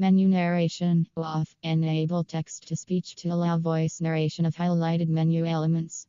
Menu narration off. Enable text to speech to allow voice narration of highlighted menu elements.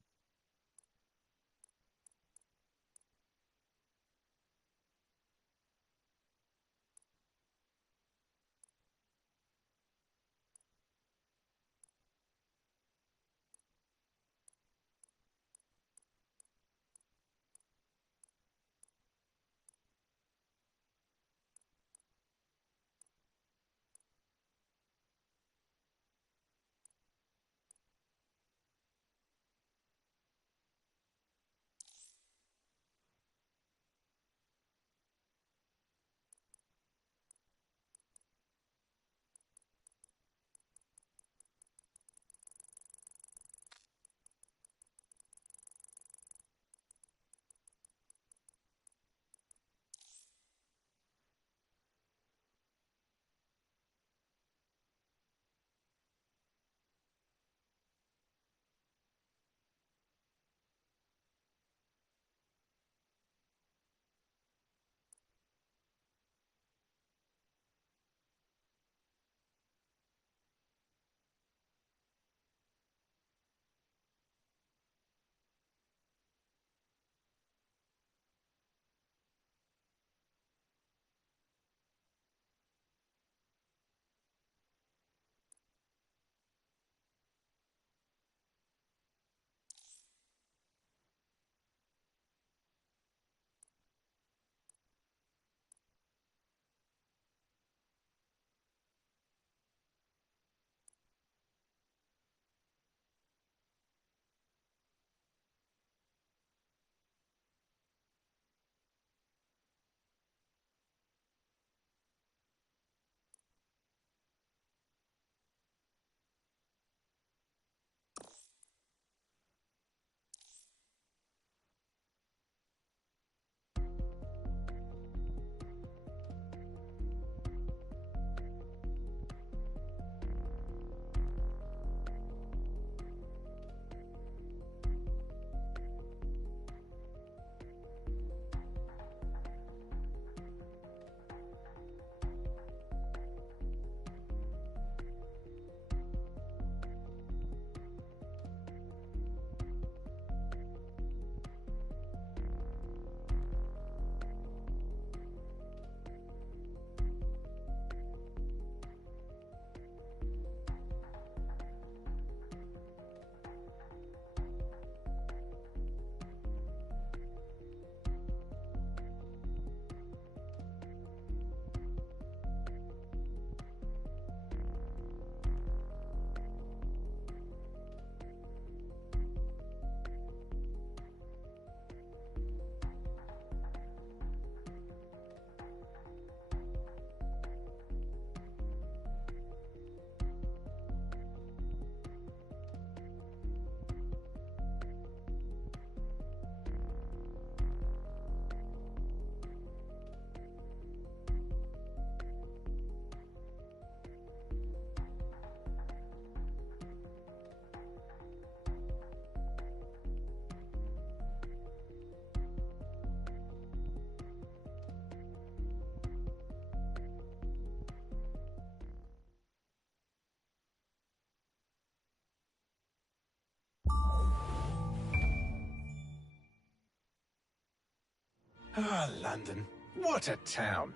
Ah, London. What a town.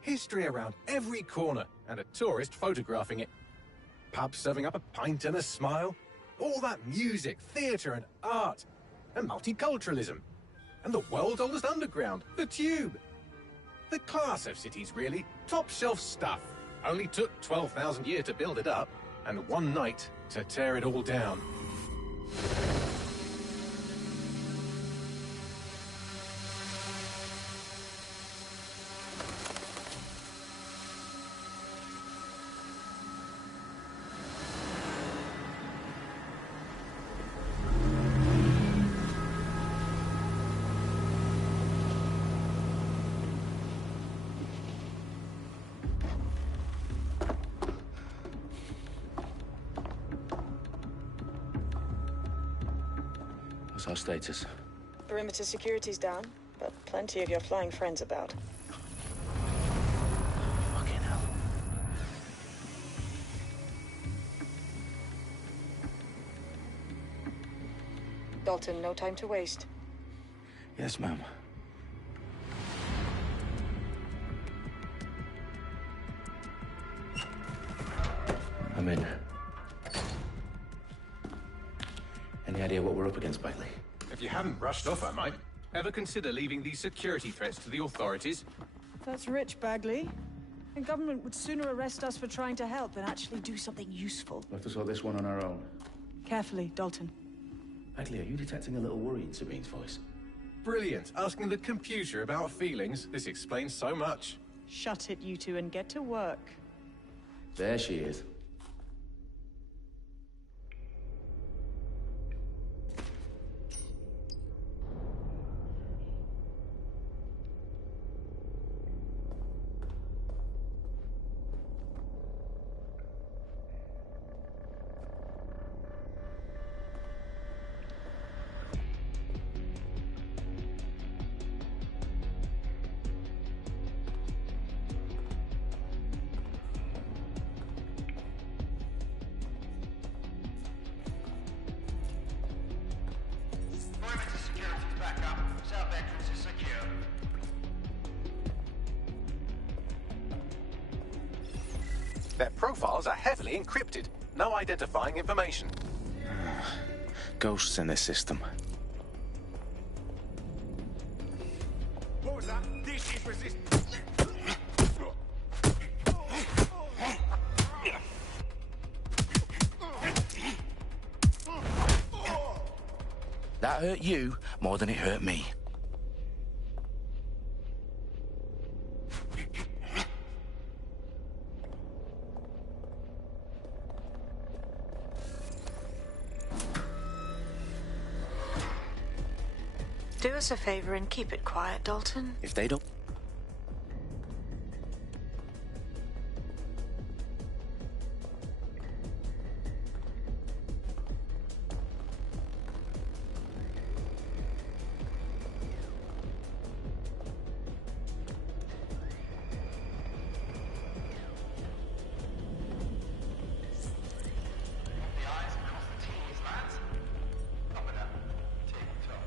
History around every corner and a tourist photographing it. Pubs serving up a pint and a smile. All that music, theatre and art. And multiculturalism. And the world's oldest underground, the Tube. The class of cities, really. Top shelf stuff. Only took 12,000 years to build it up, and one night to tear it all down. What's our status? Perimeter security's down, but plenty of your flying friends about. Fucking hell. Dalton, no time to waste. Yes, ma'am. I'm in. Any idea what we're up against, Bagley? If you hadn't brushed off, I might. Ever consider leaving these security threats to the authorities? That's rich, Bagley. The government would sooner arrest us for trying to help than actually do something useful. We'll have to sort this one on our own. Carefully, Dalton. Bagley, are you detecting a little worry in Sabine's voice? Brilliant. Asking the computer about feelings. This explains so much. Shut it, you two, and get to work. There she is. Perimeter security's back up. South entrance is secure. Their profiles are heavily encrypted. No identifying information. Ghosts in this system. What was that? This is resist. That hurt you more than it hurt me. Do us a favor and keep it quiet, Dalton. If they don't... The eyes across the T's, lads. Top of that. Tick-tock.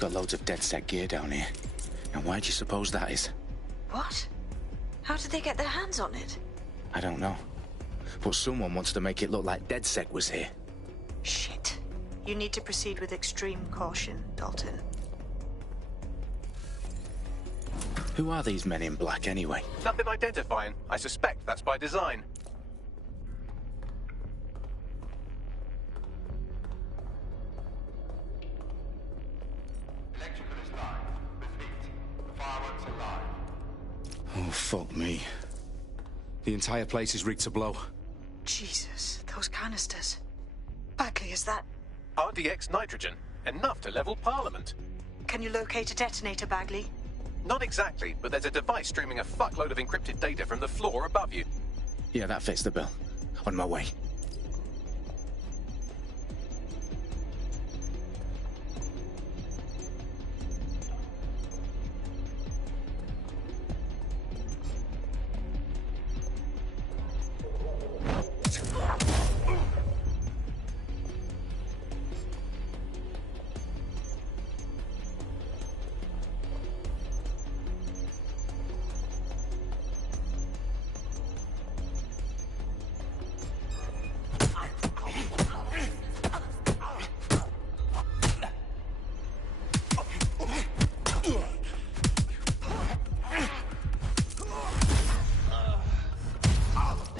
Got loads of DedSec gear down here. And why do you suppose that is? What? How did they get their hands on it? I don't know. But someone wants to make it look like DedSec was here. Shit. You need to proceed with extreme caution, Dalton. Who are these men in black anyway? Nothing identifying. I suspect that's by design. Electrical is live. Repeat. Fireworks are live. Oh, fuck me. The entire place is rigged to blow. Jesus, those canisters. Bagley, is that... RDX nitrogen, enough to level Parliament. Can you locate a detonator, Bagley? Not exactly, but there's a device streaming a fuckload of encrypted data from the floor above you. Yeah, that fits the bill. On my way.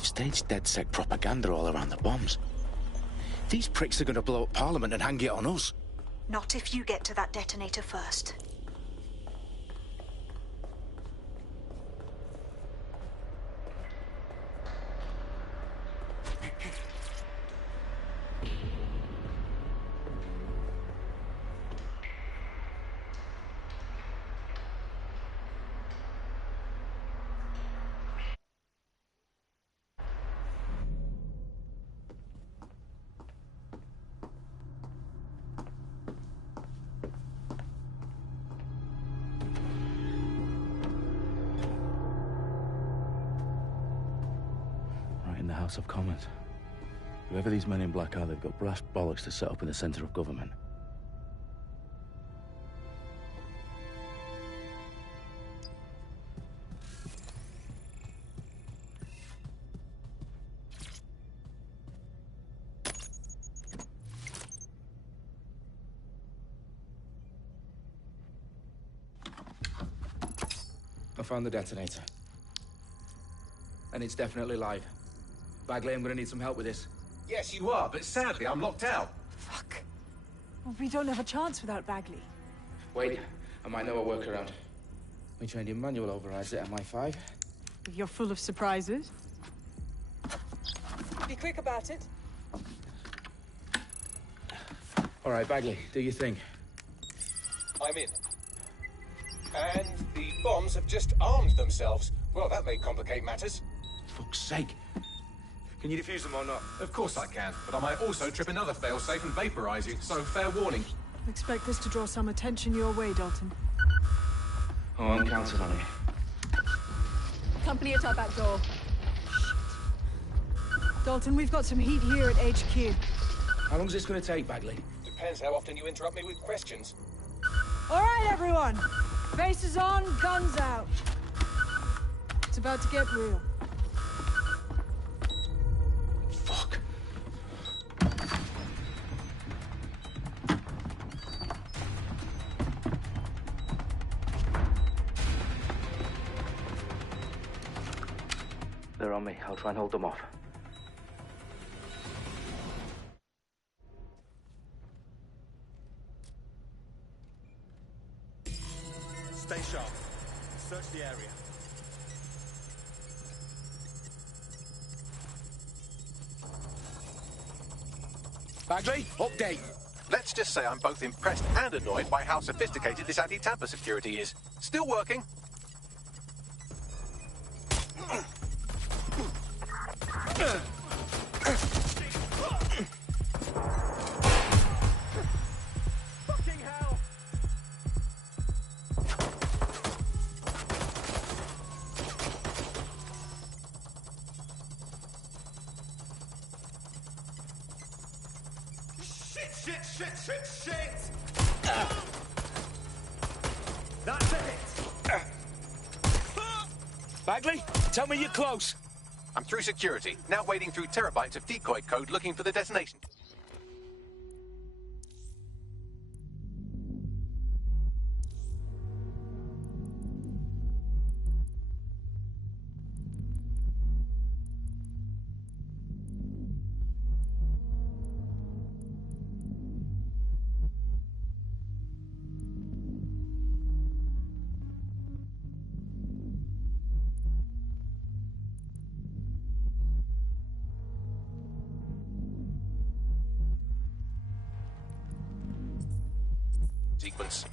Staged DedSec propaganda all around the bombs. These pricks are going to blow up Parliament and hang it on us. Not if you get to that detonator first. In the House of Commons. Whoever these men in black are, they've got brass bollocks to set up in the centre of government. I found the detonator. And it's definitely live. Bagley, I'm gonna need some help with this. Yes, you are, but sadly I'm locked out. Fuck. Well, we don't have a chance without Bagley. Wait, I might know a workaround. We trained in manual overrides at MI5. You're full of surprises. Be quick about it. All right, Bagley, do your thing. I'm in. And the bombs have just armed themselves. Well, that may complicate matters. Fuck's sake. Can you defuse them or not? Of course I can, but I might also trip another failsafe and vaporize you, so fair warning. Expect this to draw some attention your way, Dalton. Oh, I'm counting on it. Company at our back door. Dalton, we've got some heat here at HQ. How long is this gonna take, Bagley? Depends how often you interrupt me with questions. All right, everyone. Faces on, guns out. It's about to get real. Fuck. They're on me. I'll try and hold them off. Stay sharp. Search the area. Bagley, update. Let's just say I'm both impressed and annoyed by how sophisticated this anti-tamper security is. Still working. Fucking hell! Shit! That's it! Bagley, tell me you're close. I'm through security, now wading through terabytes of decoy code looking for the detonation. sequence.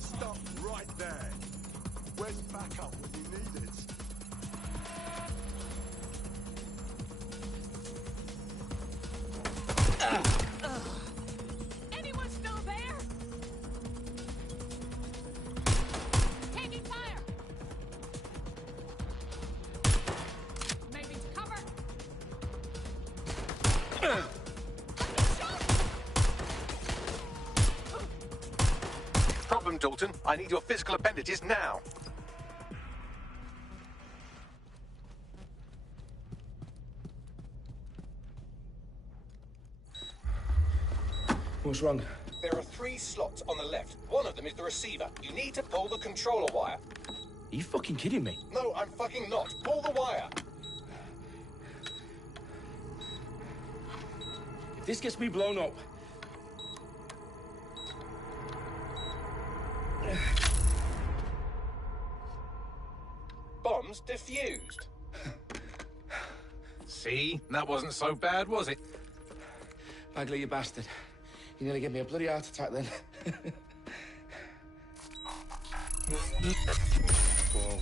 Stop right there. Where's backup when you need it? Anyone still there? Taking fire! Maybe to cover. Problem, Dalton. I need your physical appendages now. What's wrong? There are 3 slots on the left. One of them is the receiver. You need to pull the controller wire. Are you fucking kidding me? No, I'm fucking not. Pull the wire. If this gets me blown up... Bombs defused. See? That wasn't so bad, was it? Bagley, you bastard. You nearly gave me a bloody heart attack then.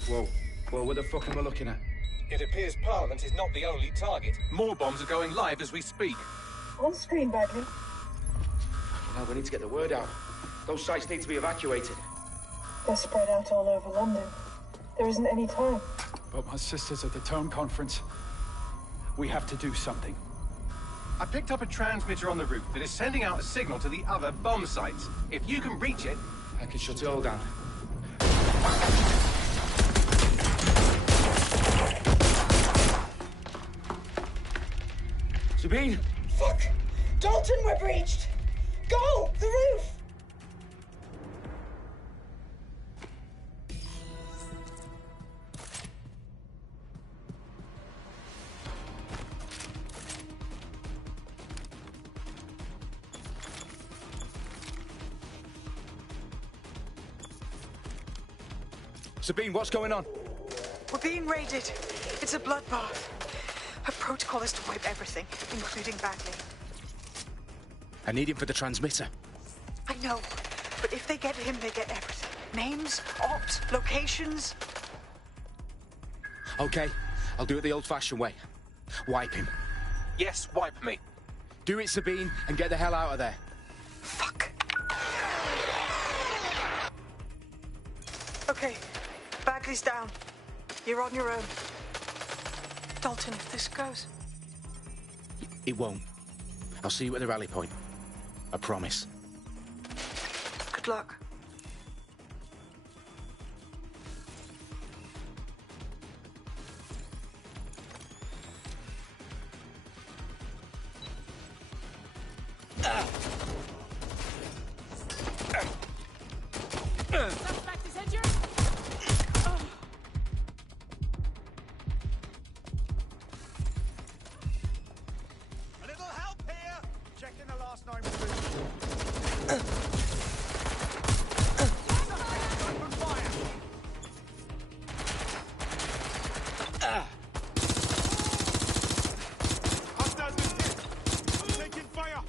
Whoa, what the fuck am I looking at? It appears Parliament is not the only target. More bombs are going live as we speak. On screen, Bagley. Now we need to get the word out. Those sites need to be evacuated. They're spread out all over London. There isn't any time. But my sister's at the Tone Conference. We have to do something. I picked up a transmitter on the roof that is sending out a signal to the other bomb sites. If you can reach it... I can shut it all down. Sabine! Fuck! Dalton, we're breached! Go! The roof! Sabine, what's going on? We're being raided. It's a bloodbath. Our protocol is to wipe everything, including Bagley. I need him for the transmitter. I know, but if they get him, they get everything. Names, ops, locations. Okay, I'll do it the old-fashioned way. Wipe him. Yes, wipe me. Do it, Sabine, and get the hell out of there. Fuck. Okay, Bagley's down. You're on your own. Dalton, if this goes... It won't. I'll see you at the rally point. I promise. Good luck. Suspect is injured? A little help here! Checking the last 9 positions. Open fire! Hostiles is hit! I'm taking fire!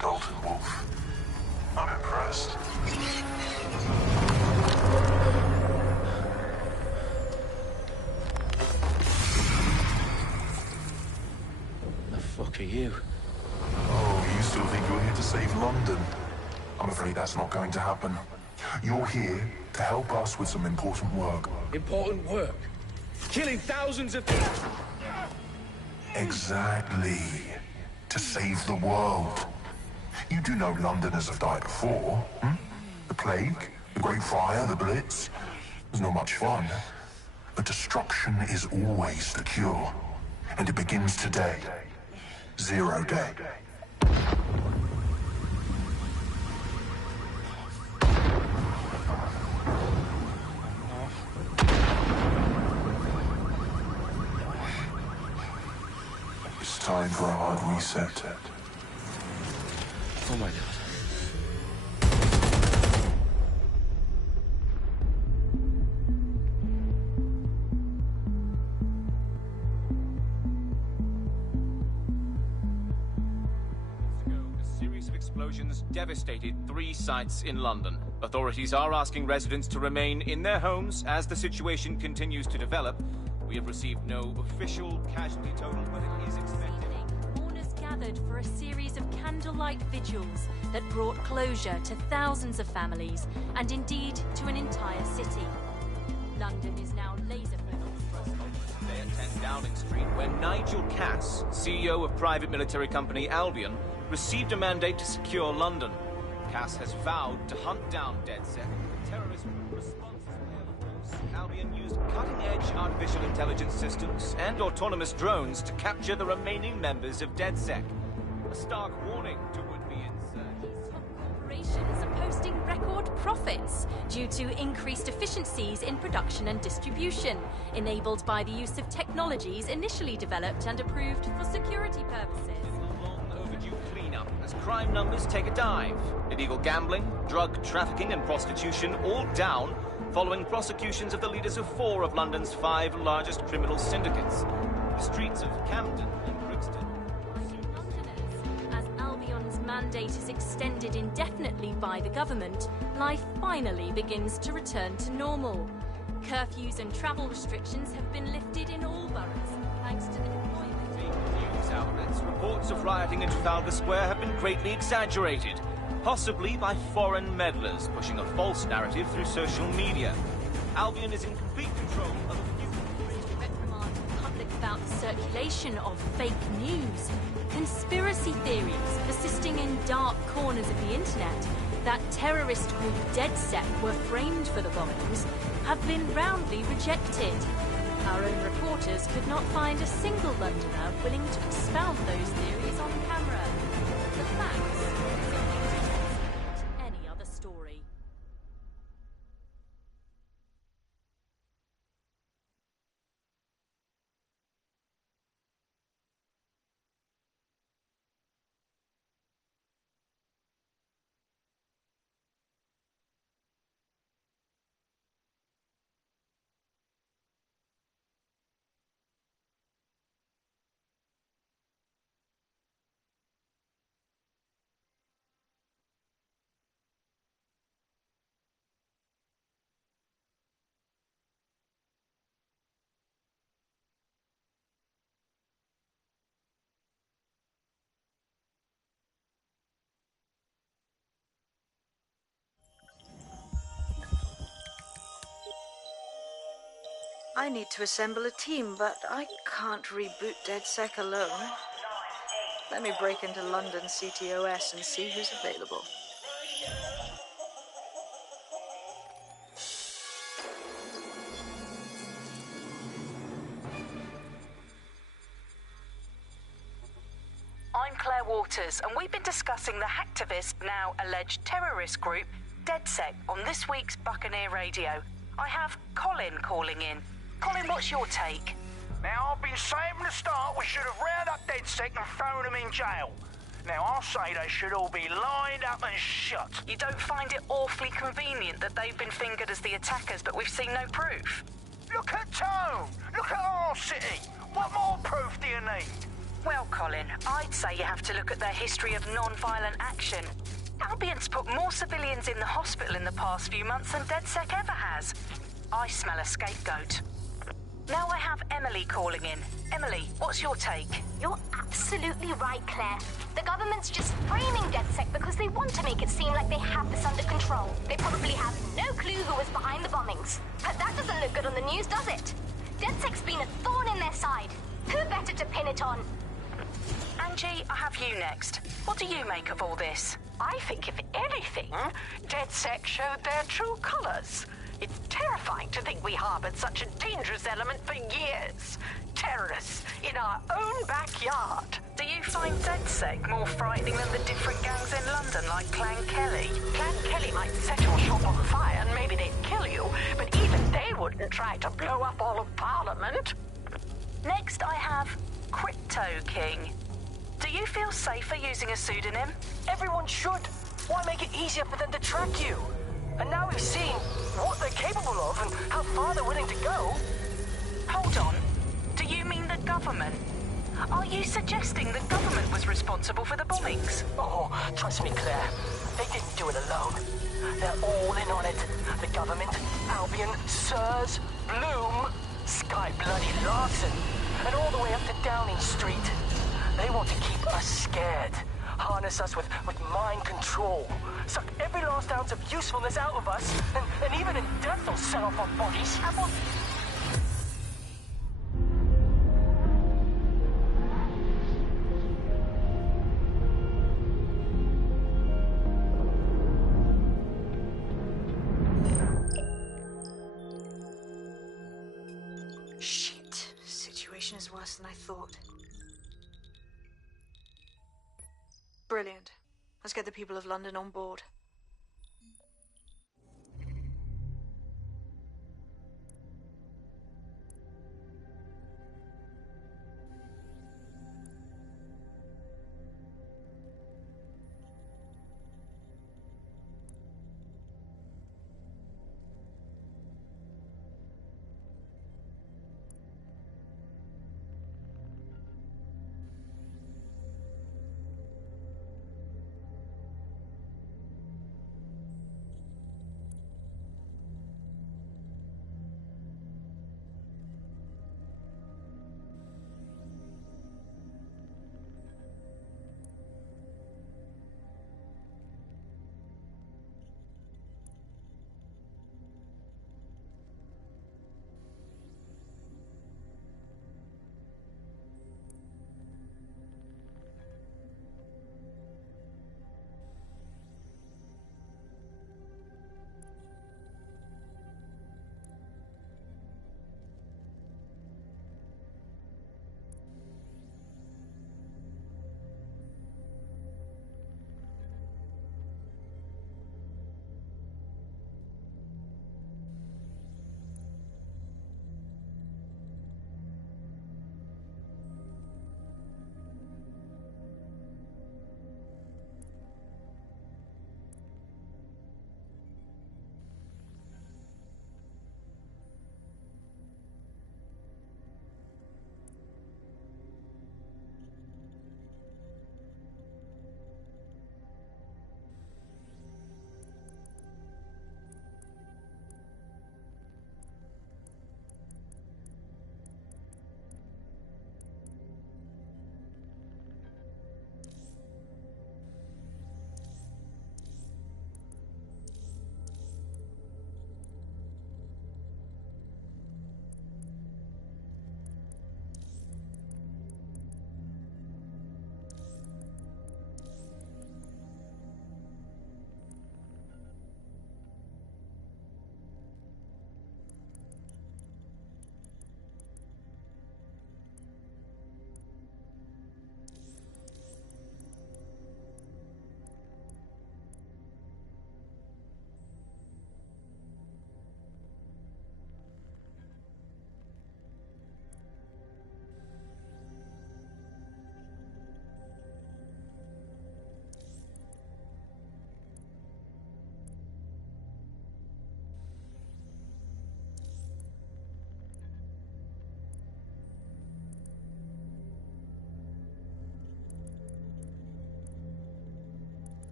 Dalton Wolf. I'm impressed. The fuck are you? Oh, you still think you're here to save London? I'm afraid that's not going to happen. You're here to help us with some important work. Important work? Killing thousands of... Exactly. To save the world. You do know Londoners have died before, hmm? The plague, the Great Fire, the Blitz. It's not much fun. But destruction is always the cure. And it begins today. 0 day. It's time for a hard reset. Oh my God. A series of explosions devastated 3 sites in London. Authorities are asking residents to remain in their homes as the situation continues to develop. We have received no official casualty total, but it is expected. Mourners gathered for a series of candlelight vigils that brought closure to thousands of families and indeed to an entire city. London is now laser-focused. Today at 10 Downing Street, where Nigel Cass, CEO of private military company Albion, received a mandate to secure London. Cass has vowed to hunt down DedSec. Terrorist response force. Albion used cutting-edge artificial intelligence systems and autonomous drones to capture the remaining members of DedSec. A stark warning to would-be insurgents. Top corporations are posting record profits due to increased efficiencies in production and distribution, enabled by the use of technologies initially developed and approved for security purposes. Cleanup as crime numbers take a dive. Illegal gambling, drug trafficking and prostitution all down following prosecutions of the leaders of 4 of London's 5 largest criminal syndicates. The streets of Camden and Brixton. Londoners, as Albion's mandate is extended indefinitely by the government, life finally begins to return to normal. Curfews and travel restrictions have been lifted in all boroughs, thanks to the deployment. News outlets, reports of rioting in Trafalgar Square have been greatly exaggerated, possibly by foreign meddlers pushing a false narrative through social media. Albion is in complete control of a few... Reprimand the public about the circulation of fake news, conspiracy theories persisting in dark corners of the internet that terrorist group DedSec were framed for the bombings have been roundly rejected. Our own reporters could not find a single Londoner willing to expound those theories on camera. The facts simply any other story. I need to assemble a team, but I can't reboot DedSec alone. Let me break into London CTOS and see who's available. I'm Claire Waters, and we've been discussing the hacktivist, now alleged terrorist group, DedSec, on this week's Buccaneer Radio. I have Colin calling in. Colin, what's your take? Now, I've been saying from the start we should have rounded up DedSec and thrown them in jail. Now, I'll say they should all be lined up and shot. You don't find it awfully convenient that they've been fingered as the attackers, but we've seen no proof? Look at Tone! Look at our city! What more proof do you need? Well, Colin, I'd say you have to look at their history of non-violent action. Albion's put more civilians in the hospital in the past few months than DedSec ever has. I smell a scapegoat. Now I have Emily calling in. Emily, what's your take? You're absolutely right, Claire. The government's just framing DedSec because they want to make it seem like they have this under control. They probably have no clue who was behind the bombings. But that doesn't look good on the news, does it? DedSec's been a thorn in their side. Who better to pin it on? Angie, I have you next. What do you make of all this? I think, if anything, DedSec showed their true colors. It's terrifying to think we harbored such a dangerous element for years. Terrorists in our own backyard. Do you find DedSec more frightening than the different gangs in London, like Clan Kelly? Clan Kelly might set your shop on fire and maybe they'd kill you, but even they wouldn't try to blow up all of Parliament. Next, I have Crypto King. Do you feel safer using a pseudonym? Everyone should. Why make it easier for them to track you? And now we've seen what they're capable of and how far they're willing to go. Hold on. Do you mean the government? Are you suggesting the government was responsible for the bombings? Oh, trust me, Claire. They didn't do it alone. They're all in on it. The government, Albion, Sirs, Bloom, Sky Bloody Larson, and all the way up to Downing Street. They want to keep us scared. Harness us with mind control. Suck every last ounce of usefulness out of us, and even in death they'll set off our bodies. Shit. Situation is worse than I thought. Brilliant. Let's get the people of London on board.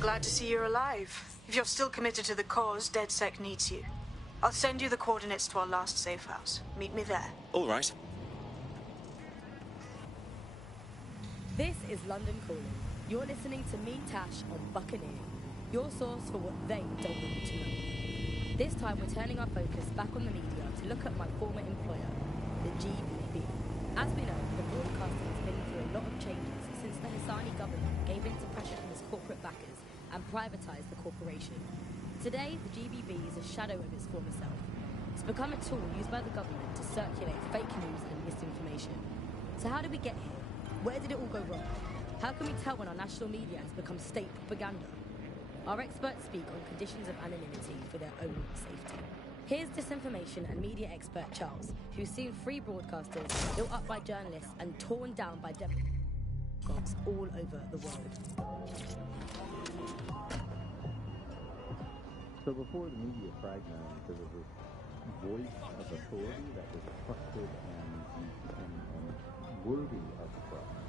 Glad to see you're alive. If you're still committed to the cause, DedSec needs you. I'll send you the coordinates to our last safe house. Meet me there. All right. This is London Calling. You're listening to me, Tash, on Buccaneer, your source for what they don't want you to know. This time we're turning our focus back on the media to look at my former employer, the GBB. As we know, the broadcasting has been through a lot of changes since the Hassani government gave in to pressure from its corporate backers and privatised the corporation. Today, the GBB is a shadow of its former self. It's become a tool used by the government to circulate fake news and misinformation. So how did we get here? Where did it all go wrong? How can we tell when our national media has become state propaganda? Our experts speak on conditions of anonymity for their own safety. Here's disinformation and media expert Charles, who's seen free broadcasters built up by journalists and torn down by demagogues all over the world. So before the media fragmented, there was this voice of authority that was trusted and worthy of trust.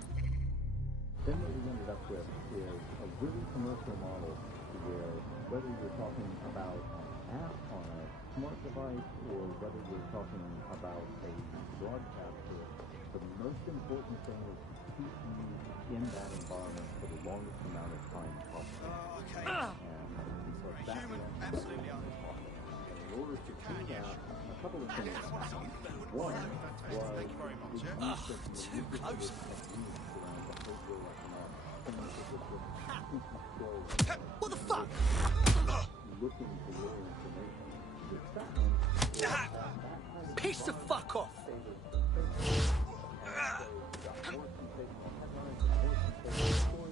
Then what we ended up with is a really commercial model where whether you're talking about an app on a smart device or whether you're talking about a broadcaster, the most important thing is to keep you in that environment for the longest amount of time possible. Absolutely. In order to do that, a couple of things happened. One was too close. What the fuck? Looking for more information. Piss the fuck off.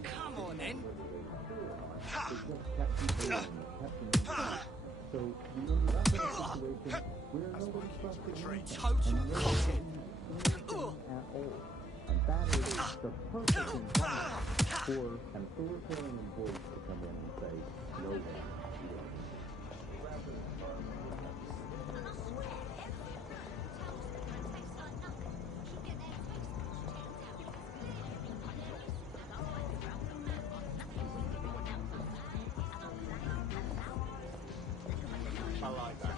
Come on then. So we ended up in a situation where nobody trusted total cockhead at all. And that is the perfect environment for an authoritarian voice to come in and say, no one. I like that.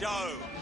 show.